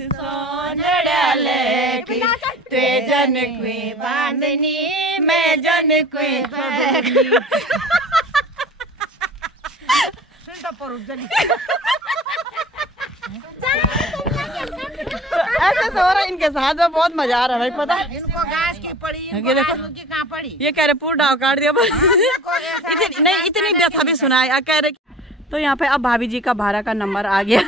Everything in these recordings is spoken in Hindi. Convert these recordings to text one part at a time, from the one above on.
सोनड़ा लेके ते जन कुई बांधनी मैं जन कुई बबनी। ऐसे सो रहा इनके साथ में बहुत मजा आ रहा है भाई। पता इनको घास की पड़ी, ये देखो कहाँ पड़ी। ये कह रहे पूरा डाव काट दिया इतनी व्यथा भी सुनाए कह रहे। तो यहाँ पे अब भाभी जी का भाड़ा का नंबर आ गया।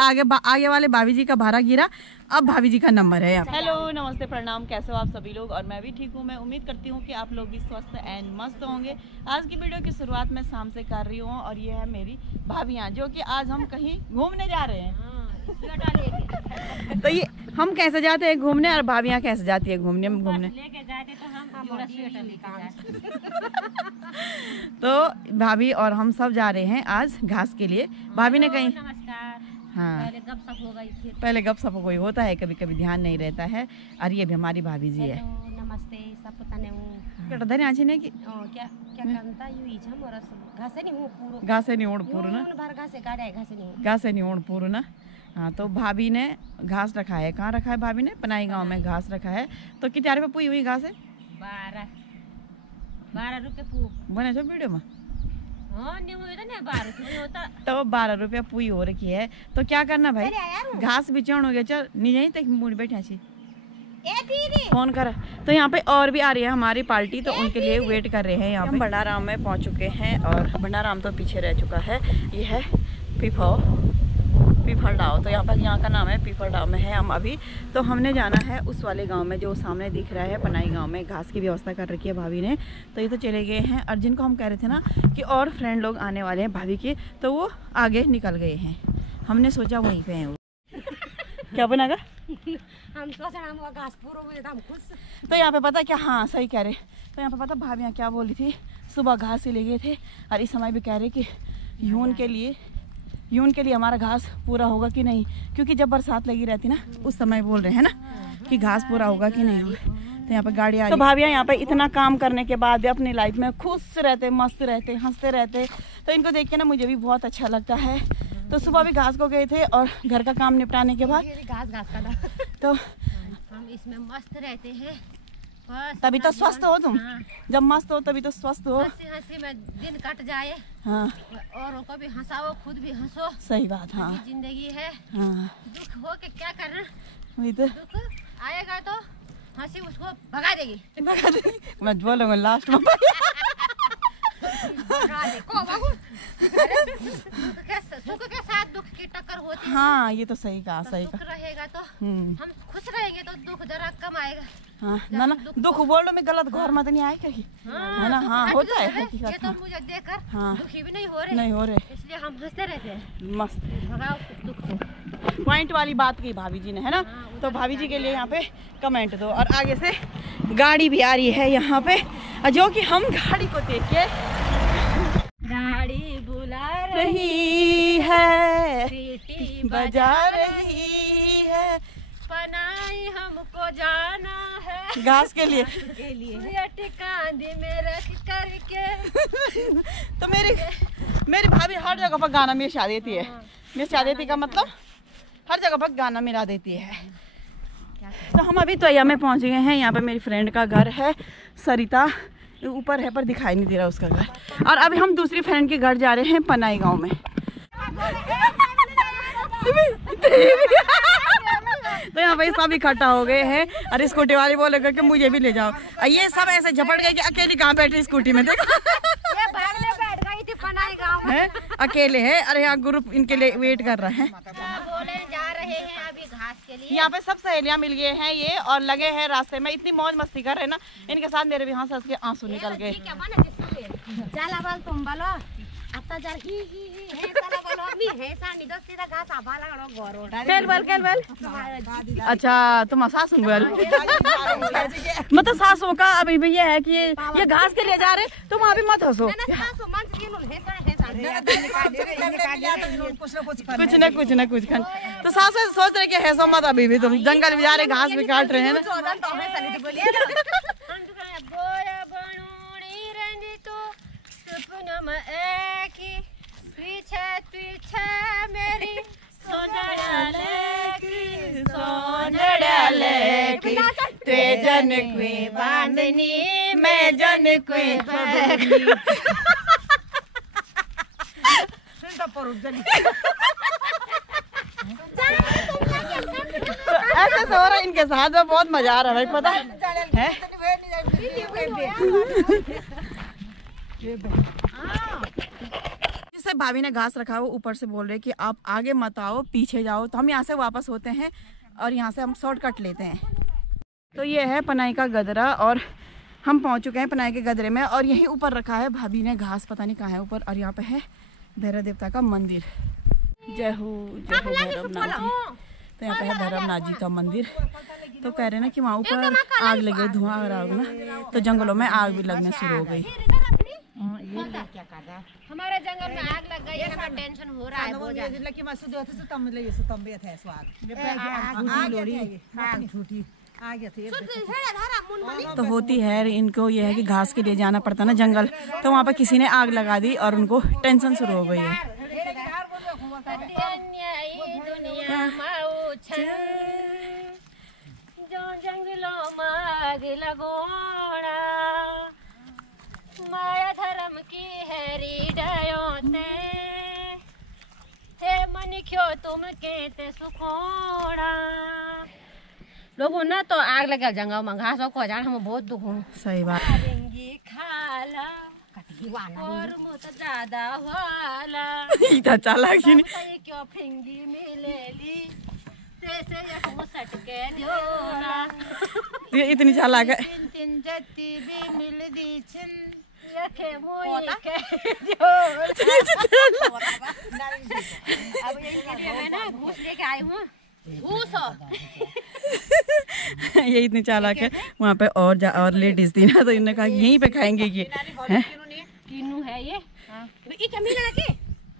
आगे वाले भाभी जी का भाड़ा गिरा, अब भाभी जी का नंबर है यहाँ। हेलो नमस्ते प्रणाम, कैसे हो आप सभी लोग। और मैं भी ठीक हूँ। मैं उम्मीद करती हूँ कि आप लोग भी स्वस्थ एंड मस्त होंगे। आज की वीडियो की शुरुआत मैं शाम से कर रही हूँ और ये है मेरी भाभियाँ, जो कि आज हम कहीं घूमने जा रहे हैं। तो ये हम कैसे जाते हैं घूमने और भाभियाँ कैसे जाती है घूमने लेके जाते तो हम तो भाभी और हम सब जा रहे हैं आज घास के लिए। भाभी ने कहीं हाँ पहले गपशप कोई होता है, कभी कभी ध्यान नहीं रहता है। और ये भी हमारी भाभी जी है। नमस्ते सब पता नहीं धन्य ने कि क्या क्या करता यू छम और घासे नहीं हूं पूरो घासे नहीं ओढ़ पूरो ना घासे नहीं ओढ़ पूरो ना। हाँ तो भाभी ने घास रखा है। कहाँ रखा है भाभी ने? पनाई गांव में घास रखा है। तो कितने रुपये पुई हुई घास है? 12 रुपये पू बने छो वीडियो में। हाँ नहीं हुई ना 12 रुपये होता तो 12 रुपया पुई हो रखी है। तो क्या करना भाई, घास बिछाण हो गया। चल नहीं तक मुड़ी बैठा छी फोन कर। तो यहाँ पे और भी आ रही है हमारी पार्टी, तो उनके लिए वेट कर रहे हैं। यहाँ पे भंडाराम में पहुँच चुके हैं और भंडाराम तो पीछे रह चुका है। ये है पीफल डाव। तो यहाँ का नाम है पीफल डाव में है हम अभी। तो हमने जाना है उस वाले गांव में जो सामने दिख रहा है पनाई गांव में। घास की व्यवस्था कर रखी है भाभी ने। तो ये तो चले गए हैं। और जिनको हम कह रहे थे ना कि और फ्रेंड लोग आने वाले हैं भाभी के, तो वो आगे निकल गए हैं। हमने सोचा वहीं पे हैं वो। क्या बनागा हम सोचा हम घास पूरो में हम खुश। तो यहाँ पे पता क्या, हाँ सही कह रहे। तो यहाँ पे पता भाभी क्या बोल रही थी, सुबह घास से ले गए थे और इस समय भी कह रहे कि यून के लिए हमारा घास पूरा होगा कि नहीं, क्योंकि जब बरसात लगी रहती ना उस समय बोल रहे हैं ना कि घास पूरा होगा कि नहीं होगा। तो यहाँ पे गाड़ी आ रही। तो भाभियाँ यहाँ पे इतना काम करने के बाद भी अपनी लाइफ में खुश रहते, मस्त रहते, हंसते रहते। तो इनको देख के ना मुझे भी बहुत अच्छा लगता है। तो सुबह भी घास को गए थे और घर का काम निपटाने के बाद घास का तो हम इसमें मस्त रहते हैं। तभी तो स्वस्थ हो तुम। जब मस्त हो तभी तो स्वस्थ हो। हंसी में दिन कट जाए। हाँ और को भी हंसाओ, खुद भी हंसो। सही बात। हाँ जिंदगी है। हाँ दुख हो के क्या करना, वही तो दुख आएगा तो हंसी उसको भगा देगी। मैं बोलूँगा लास्ट में सुख के साथ दुख की टक्कर होती है। हाँ ये तो सही कहा, सही कहा। रहेगा तो हम खुश रहेंगे तो दुख जरा कम आएगा। हाँ ना ना दुख बोलो में गलत घर में तो नहीं आए कहीं है ना। हाँ होता है हकीकत। ये तो मुझे देखकर हाँ दुखी भी नहीं हो रहे, इसलिए हम हंसते रहते हैं। मस्त भगाओ दुख। पॉइंट वाली बात की भाभी जी ने है ना। तो भाभी जी के लिए यहाँ पे कमेंट दो। और आगे से गाड़ी भी आ रही है यहाँ पे, जो कि हम गाड़ी को देख के गाड़ी बुला रही है, सीटी बजा रही है, पनाई हमको जाना है घास के लिए कांधे में रख करके। तो मेरी भाभी हर जगह पर गाना मिला देती है। मिला देती का मतलब हर जगह पर गाना मिला देती है। तो हम अभी तोया में पहुंच गए हैं। यहाँ पे मेरी फ्रेंड का घर है, सरिता ऊपर है पर दिखाई नहीं दे रहा उसका घर। और अभी हम दूसरी फ्रेंड के घर जा रहे हैं पनाई गांव में। तो यहाँ पे सब इकट्ठा हो गए हैं और स्कूटी वाली बोलेगा कि मुझे भी ले जाओ। ये सब ऐसे झपट गए कि अकेली कहाँ बैठी स्कूटी में। देखो बैठ गई थी पनाई गांव में। अकेले है। अरे यहाँ ग्रुप इनके लिए वेट कर रहा है। बोले जा रहे हैं अभी घास के लिए। यहाँ पे सब सहेलियां मिल गए हैं ये और लगे हैं रास्ते में। इतनी मौज मस्ती कर रहे हैं ना, इनके साथ मेरे भी हंस हंस के आंसू निकल गए। चला बोल तुम बोलो आता जर ही हे चला बोलो मी हे सांडी दस सीधा घास आभाला गरो केल बेल अच्छा तुम सासू बोल मतलब सासू का अभी भी ये है कि ये घास के लिए जा रहे, तुम अभी मत हंसो। कुछ न कुछ तो सासू सोच रहे कि हैसो मत, अभी भी तुम जंगल में जा रहे, घास भी काट रहे हैं ना। ते जन कुई बांधनी मैं जन कुई ऐसे सो रहा इनके साथ में बहुत मजा आ रहा है भाई, पता है। जिससे भाभी ने घास रखा वो ऊपर से बोल रहे कि आप आगे मत आओ, पीछे जाओ। तो हम यहाँ से वापस होते हैं और यहाँ से हम शॉर्टकट लेते हैं। तो ये है पनाई का गदरा और हम पहुँच चुके हैं पनाई के गदरे में। और यही ऊपर रखा है भाभी ने घास, पता नहीं कहाँ है ऊपर। और यहाँ पे है भैरव देवता का मंदिर। जय हो भैरवनाथ जी। तो यहाँ पे है भैरवनाथ जी का मंदिर। तो कह रहे ना कि वहाँ ऊपर आग लगे, धुआं आ रहा होगा ना, तो जंगलों में आग भी लगने शुरू हो गई। हमारे जंगल में आग लग गई है, हमें टेंशन हो रहा है बहुत ज्यादा। तो होती है इनको, ये है कि घास के लिए जाना पड़ता ना जंगल, तो वहाँ पे किसी ने आग लगा दी और उनको टेंशन शुरू हो गई है। जो जंगलों में आग लगोड़ा, माया धर्म की हैरी डयोते, हे मन क्यों तुम कहते सुखोड़ा। लोगों ना तो आग लगा जंगल में, घास को जान हम बहुत दुख हूँ। सही बात। खाला और मुझे ज्यादा वाला इतना चालाक ही नहीं। ये क्यों फिंगी मिलेली से ये मुसट के दियो ना, ये इतनी चालाक है। तीन जत्ती भी मिल दी छिन ये के मोई के दियो। अब ये मैं ना घूस लेके आई हूँ, घूस। ये इतनी चालाक है। वहाँ पे और लेडीज थी ना, तो इन्होंने कहा यहीं पे खाएंगे ये। किन्नू है ये। ये क्या मिला के?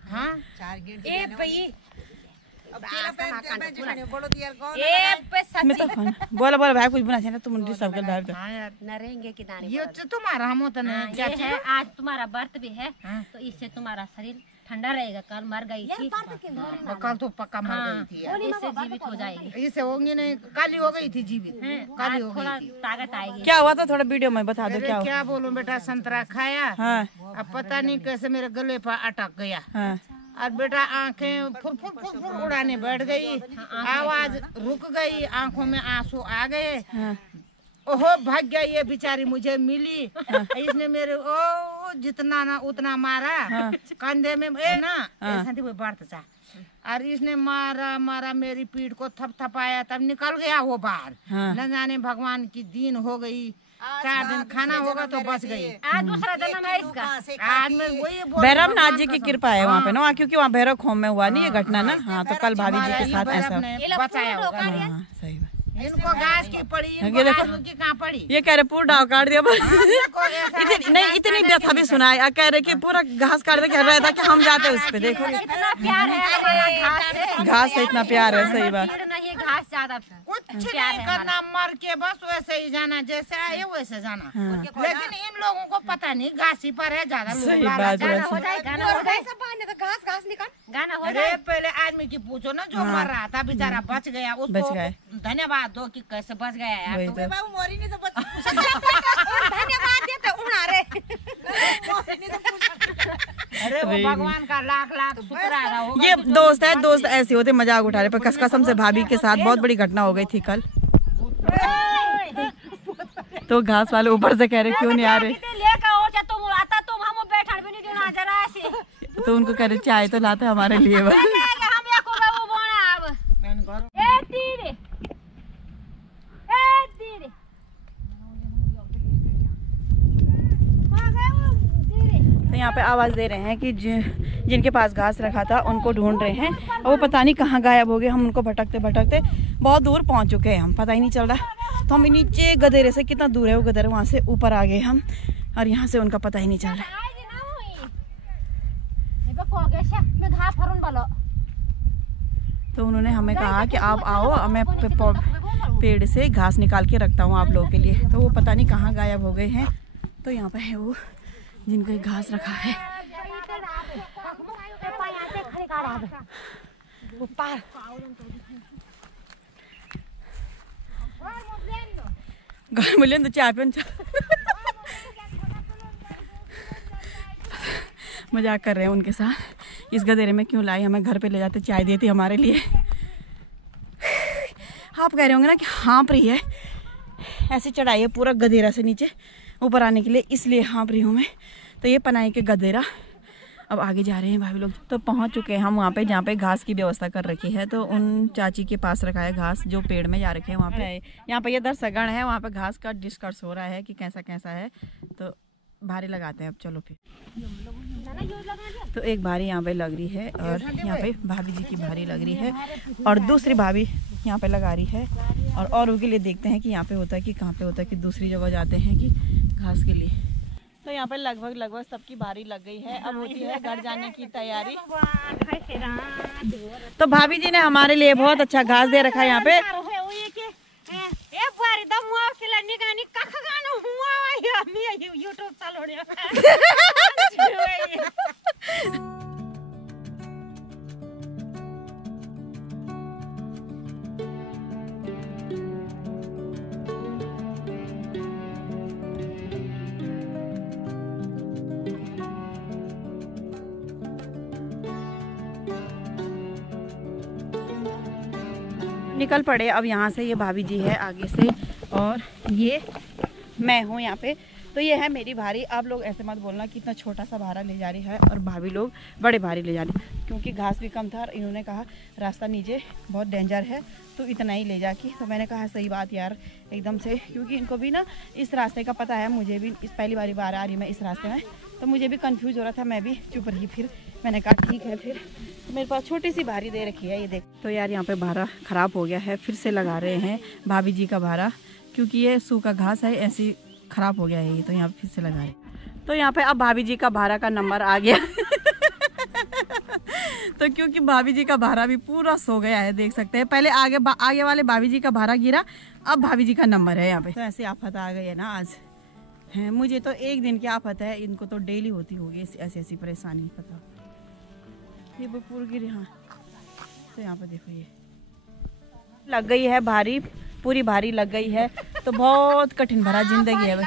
हाँ 4 गेट ए पई बोला भाई कुछ बना चाहिए तुम सब के भाई न रहेंगे कि ना। ये तो तुम्हारा हम तो नहीं ये है आज तुम्हारा व्रत भी है, तो इससे तुम्हारा शरीर ठंडा रहेगा। कल मर गई थी, कल तो पक्का मर गई थी, इससे जीवित हो जाएगी। इससे होंगे नहीं, काली हो गई थी जीवित, काली हो थोड़ा गई थी। ताकत आएगी। क्या हुआ था थोड़ा वीडियो में बता दो क्या हुआ। क्या बोलूं बेटा, संतरा खाया, हाँ अब पता नहीं कैसे मेरे गले पर अटक गया, हाँ और बेटा आंखें फुर फुर फुर फुर उड़ाने बैठ गई, आवाज रुक गई, आंखों में आंसू आ गए। हाँ ओहो भाग गया ये बेचारी मुझे मिली। इसने मेरे ओ जितना ना उतना मारा, कंधे में ना ऐसा थी वो बढ़त सा, और इसने मारा मेरी पीठ को थपथपाया, तब निकल गया वो बाहर। न जाने भगवान की दीन हो गई, 4 दिन खाना होगा तो बच गई। आज दूसरा जन्म है इसका। आज में वही भैरवनाथ जी की कृपा है वहाँ पे ना, क्योंकि वहाँ भैरव खोम में हुआ नहीं ये घटना ना। हाँ तो कल भाभी जी के साथ ऐसा बचाया होगा। हाँ सही बात। इनको घास की पड़ी, ये देखो आलू की कहाँ पड़ी। ये कह रहे पूरा डाव काट दिया। इतनी व्यथा भी सुनाए, कह रहे कि पूरा घास काट दे, कह रहा था कि हम जाते उस पे। देखो इतना प्यार है घास से इतना प्यार है। सही बात। नहीं घास ज्यादा कुछ नहीं करना, मर के बस वैसे ही जाना, जैसे आए वैसे जाना। लेकिन इन लोगों को पता नहीं घासी पर है ज्यादा। सही बात है। गाना हो अरे पहले आदमी की पूछो ना, जो मर रहा था बेचारा बच गया, उसको धन्यवाद दो कि कैसे बच गया यार। धन्यवाद देते उनारे। अरे वो भगवान का लाख लाख शुक्राना होगा। ये दोस्त है, दोस्त ऐसे होते मजाक उठा रहे। पर कसम से भाभी के साथ बहुत बड़ी घटना हो गई थी कल। तो घास वाले ऊपर से कह रहे क्यों नहीं आ रहे, तो उनको कह रहे चाय तो लाते हमारे लिए बस। तो यहाँ पे आवाज दे रहे हैं कि जिनके पास घास रखा था उनको ढूंढ रहे हैं, और वो पता नहीं कहाँ गायब हो गए। हम उनको भटकते भटकते बहुत दूर पहुँच चुके हैं, हम पता ही नहीं चल रहा। तो हम नीचे गधेरे से, कितना दूर है वो गधेरा, वहाँ से ऊपर आ गए हम, और यहाँ से उनका पता ही नहीं चल रहा। तो उन्होंने हमें कहा कि आप आओ, मैं पेड़ से घास निकाल के रखता हूँ आप लोगों के लिए। तो वो पता नहीं कहाँ गायब हो गए हैं। तो यहाँ पे है वो जिनको घास रखा है। पार घर में तो चाय पे मजाक कर रहे हैं उनके साथ। इस गधेरे में क्यों लाई, हमें घर पे ले जाते चाय देती हमारे लिए। आप कह रहे होंगे ना कि हाँप रही है, ऐसे चढ़ाई है पूरा गधेरा से नीचे ऊपर आने के लिए, इसलिए हाँप रही हूँ मैं। तो ये पनाई के गधेरा। अब आगे जा रहे हैं भाभी लोग। तो पहुंच चुके हैं हम वहाँ पे जहाँ पे घास की व्यवस्था कर रखी है। तो उन चाची के पास रखा है घास जो पेड़ में जा रखे हैं वहाँ पे। यहाँ पे ये दर्शकगण है, वहाँ पे घास का डिस्कस हो रहा है कि कैसा कैसा है। तो भारी लगाते हैं अब, चलो फिर। तो एक भारी यहाँ पे लग रही है और यहाँ पे भाभी जी की भारी लग रही है और दूसरी भाभी यहाँ पे लगा रही है। और उनके लिए देखते हैं कि यहाँ पे होता है कि कहाँ पे होता है, कि दूसरी जगह जाते हैं कि घास के लिए। तो यहाँ पे लगभग सबकी भारी लग गई है। अब होती है घर जाने की तैयारी। तो भाभी जी ने हमारे लिए बहुत अच्छा घास दे रखा है यहाँ पे। निकल पड़े अब यहाँ से। ये भाभी जी है आगे से और ये मैं हूँ यहाँ पे। तो ये है मेरी भारी। आप लोग ऐसे मत बोलना कि इतना छोटा सा भारा ले जा रही है और भाभी लोग बड़े भारी ले जा रही, क्योंकि घास भी कम था और इन्होंने कहा रास्ता नीचे बहुत डेंजर है तो इतना ही ले जाके। तो मैंने कहा सही बात यार एकदम से, क्योंकि इनको भी ना इस रास्ते का पता है, मुझे भी इस पहली बार आ रही मैं इस रास्ते में, तो मुझे भी कंफ्यूज हो रहा था, मैं भी चुप रही। फिर मैंने कहा ठीक है। फिर मेरे पास छोटी सी भारी दे रखी है, ये देख। तो यार यहाँ पे भारा ख़राब हो गया है, फिर से लगा रहे हैं भाभी जी का भारा, क्योंकि ये सूखा घास है, ऐसी ख़राब हो गया है ये। तो यहाँ पे फिर से लगा रहे। तो यहाँ पे अब भाभी जी का भारा का नंबर आ गया। तो क्योंकि भाभी जी का भारा भी पूरा सो गया है, देख सकते हैं। पहले आगे वाले भाभी जी का भारा गिरा, अब भाभी जी का नंबर है यहाँ पे। तो ऐसे आफत आ गई है ना आज है। मुझे तो एक दिन की आफत है, इनको तो डेली होती होगी ऐसी परेशानी। पता ये पूरी गिरी। हाँ तो यहाँ पे देखो ये लग गई है भारी, पूरी भारी लग गई है। तो बहुत कठिन भरा जिंदगी है,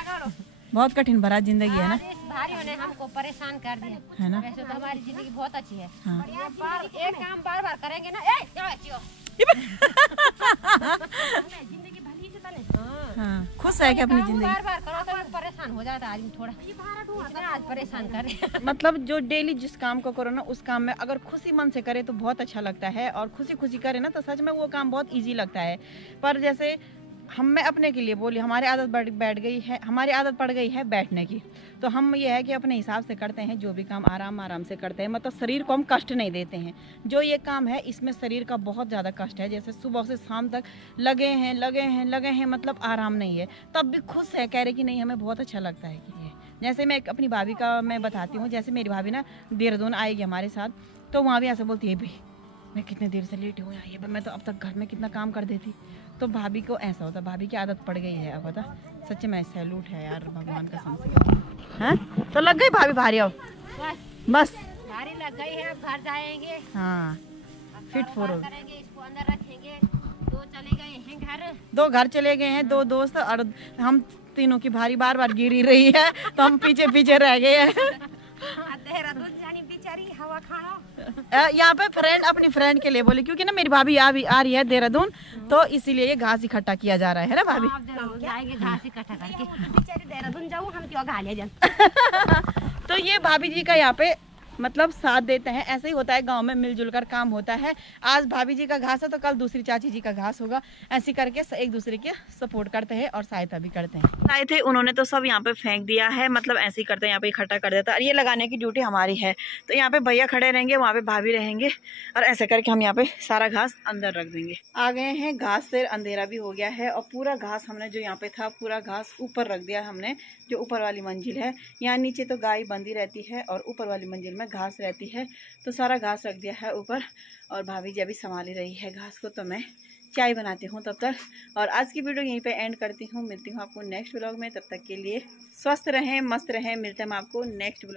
बहुत कठिन भरा जिंदगी है ना। भारियों ने हमको परेशान कर दिया है ना। वैसे तो हमारी जिंदगी बहुत अच्छी है। हाँ। एक काम बार बार करेंगे ना, जिंदगी भली से तने। हाँ खुश है कि अपनी जिंदगी बार बार करो तो परेशान हो जाता है आदमी थोड़ा। आज परेशान कर रहे। मतलब जो डेली जिस काम को करो ना, उस काम में अगर खुशी मन से करे तो बहुत अच्छा लगता है, और खुशी खुशी करे ना तो सच में वो काम बहुत इजी लगता है। पर जैसे मैं अपने के लिए बोली, हमारी आदत पड़ गई है बैठने की। तो हम ये है कि अपने हिसाब से करते हैं, जो भी काम आराम से करते हैं। मतलब शरीर को हम कष्ट नहीं देते हैं। जो ये काम है इसमें शरीर का बहुत ज़्यादा कष्ट है। जैसे सुबह से शाम तक लगे हैं, मतलब आराम नहीं है। तब भी खुश है, कह रहे कि नहीं हमें बहुत अच्छा लगता है कि ये। जैसे मैं अपनी भाभी का मैं बताती हूँ, जैसे मेरी भाभी ना देहरादून आएगी हमारे साथ, तो वहाँ भी ऐसा बोलती है भी मैं कितने देर से लेटी हूँ यहाँ, ये मैं तो अब तक घर में कितना काम कर देती। तो भाभी को ऐसा होता, भाभी की आदत पड़ गई है अब। पता सच में सैल्यूट है यार भगवान का समझ है। तो लग गई भाभी भारी। अब बस भारी लग गई है, अब घर जाएंगे। हाँ फिट फॉर करेंगे, इसको अंदर रखेंगे। दो चले गए हैं घर, 2 घर चले गए हैं, 2 दोस्त, और हम तीनों की भारी बार बार गिरी रही है, तो हम पीछे रह गए हैं। देहरादून जानी बेचारी हवा खाना। यहाँ पे अपनी फ्रेंड के लिए बोली, क्योंकि ना मेरी भाभी आ रही है देहरादून, तो इसीलिए ये घास इकट्ठा किया जा रहा है ना भाभी। जाएंगे घास इकट्ठा करके। बेचारी देहरादून जाऊँ, हम क्यों घा ले जाए। तो ये भाभी जी का यहाँ पे मतलब साथ देते हैं। ऐसे ही होता है गांव में, मिलजुल कर काम होता है। आज भाभी जी का घास है तो कल दूसरी चाची जी का घास होगा। ऐसे करके एक दूसरे के सपोर्ट करते हैं और सहायता भी करते हैं। आए थे उन्होंने तो सब यहाँ पे फेंक दिया है, मतलब ऐसे ही करते हैं, यहाँ पे इकट्ठा कर देता है। और ये लगाने की ड्यूटी हमारी है। तो यहाँ पे भैया खड़े रहेंगे, वहाँ पे भाभी रहेंगे, और ऐसे करके हम यहाँ पे सारा घास अंदर रख देंगे। आ गए हैं घास से, अंधेरा भी हो गया है, और पूरा घास हमने जो यहाँ पे था पूरा घास ऊपर रख दिया हमने, जो ऊपर वाली मंजिल है। यहाँ नीचे तो गाय बंधी रहती है और ऊपर वाली मंजिल में घास रहती है, तो सारा घास रख दिया है ऊपर। और भाभी जी अभी संभाली रही है घास को, तो मैं चाय बनाती हूँ तब तक। और आज की वीडियो यहीं पे एंड करती हूँ। मिलती हूँ आपको नेक्स्ट व्लॉग में, तब तक के लिए स्वस्थ रहें, मस्त रहें। मिलते हैं हम आपको नेक्स्ट व्लॉग।